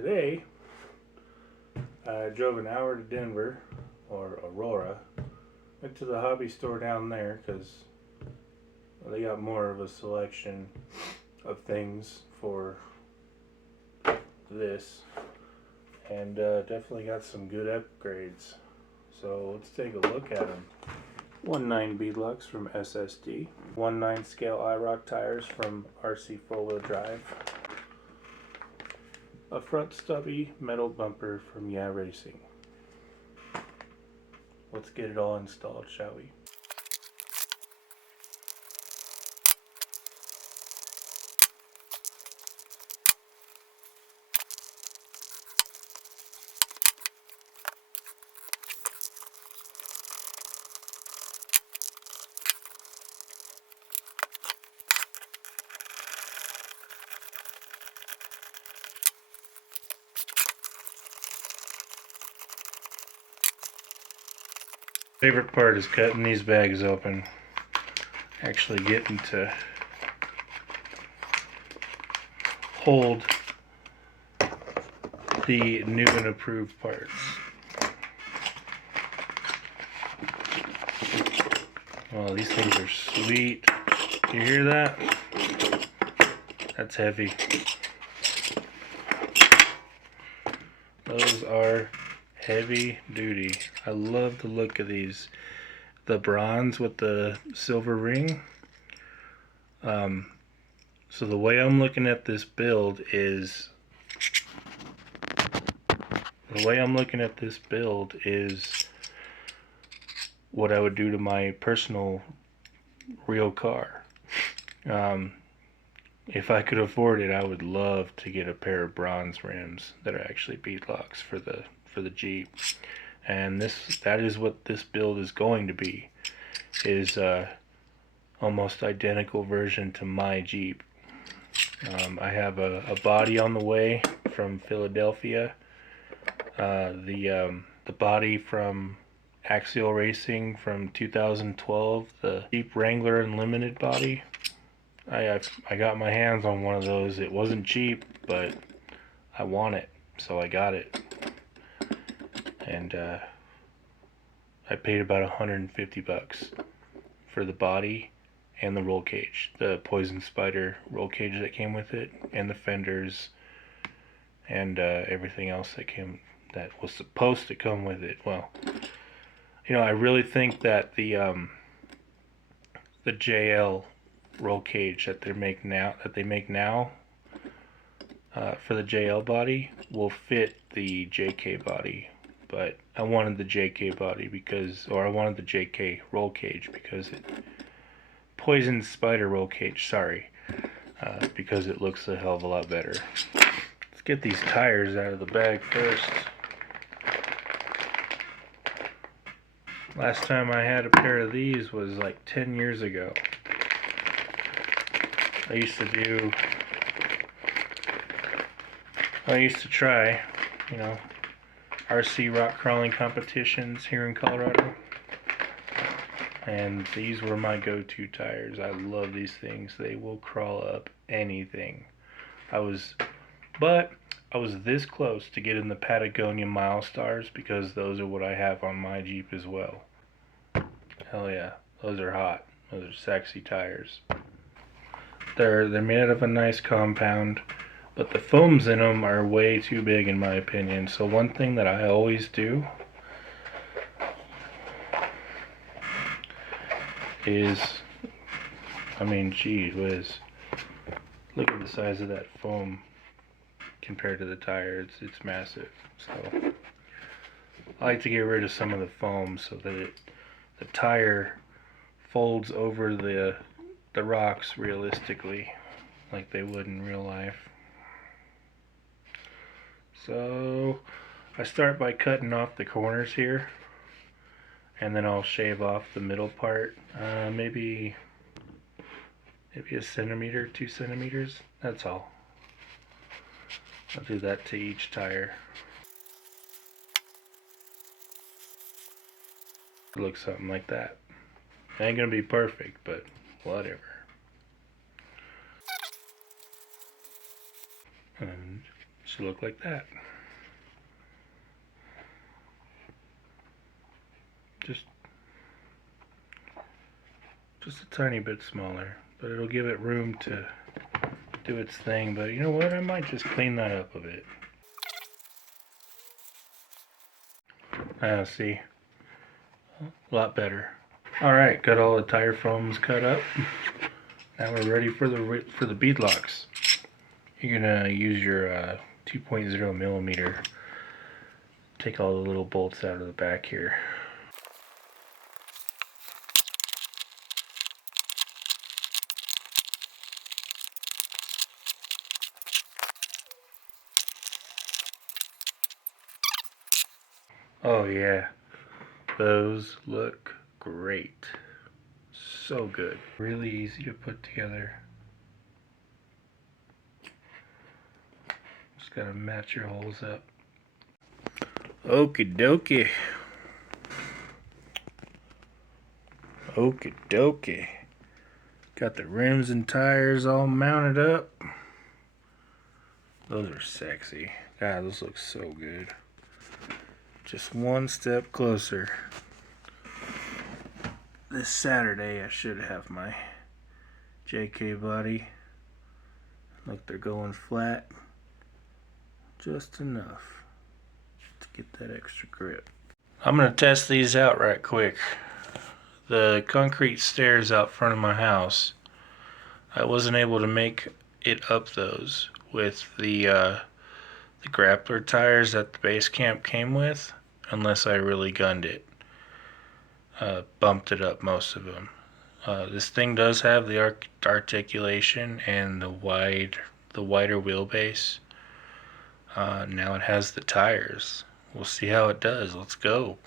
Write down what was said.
Today, I drove an hour to Denver, or Aurora. Went to the hobby store down there because they got more of a selection of things for this. And definitely got some good upgrades. So let's take a look at them. 1.9 beadlocks from SSD. 1.9 scale IROC tires from RC 4-wheel drive. A front stubby metal bumper from Yeah Racing. Let's get it all installed, shall we? Favorite part is cutting these bags open. Actually getting to hold the new and approved parts. Oh, these things are sweet. You hear that? That's heavy. Those are heavy duty. I love the look of these. The bronze with the silver ring. So the way I'm looking at this build is what I would do to my personal real car. If I could afford it, I would love to get a pair of bronze rims that are actually beadlocks for the Jeep. And that is what this build is going to be. Is almost identical version to my Jeep. I have a body on the way from Philadelphia. The body from Axial Racing from 2012, the Jeep Wrangler Unlimited body. I got my hands on one of those. It wasn't cheap, but I want it, so I got it. And I paid about $150 for the body and the roll cage, the Poison Spider roll cage that came with it, and the fenders, and everything else that was supposed to come with it. Well, you know, I really think that the JL roll cage that they make now for the JL body will fit the JK body. But I wanted the JK body I wanted the JK roll cage because Poison Spider roll cage, sorry, because it looks a hell of a lot better. Let's get these tires out of the bag first. Last time I had a pair of these was like 10 years ago. I used to try, you know, RC rock crawling competitions here in Colorado, and these were my go-to tires. I love these things. They will crawl up anything. I was this close to getting the Patagonia Milestars because those are what I have on my Jeep as well. Hell yeah, those are hot. Those are sexy tires. They're made out of a nice compound, but the foams in them are way too big in my opinion. So one thing that I always do is, I mean, gee whiz, look at the size of that foam compared to the tire. It's massive. So I like to get rid of some of the foam so that the tire folds over the rocks realistically, like they would in real life. So I start by cutting off the corners here, and then I'll shave off the middle part, maybe a centimeter, 2 centimeters, that's all. I'll do that to each tire. It looks something like that. It ain't gonna be perfect, but whatever. And Should look like that. Just a tiny bit smaller, but it'll give it room to do its thing. But you know what? I might just clean that up a bit. See, a lot better. All right, got all the tire foams cut up. Now we're ready for the bead locks. You're gonna use your 2.0 millimeter. Take all the little bolts out of the back here. Oh yeah, those look great. So good. Really easy to put together. Just gotta match your holes up. Okie dokie. Okie dokie. Got the rims and tires all mounted up. Those are sexy. God, those look so good. Just one step closer. This Saturday I should have my JK body. Look, they're going flat. Just enough to get that extra grip. I'm gonna test these out right quick. The concrete stairs out front of my house, I wasn't able to make it up those with the grappler tires that the base camp came with, unless I really gunned it. Bumped it up most of them. This thing does have the articulation and the wider wheelbase. Now it has the tires. We'll see how it does. Let's go.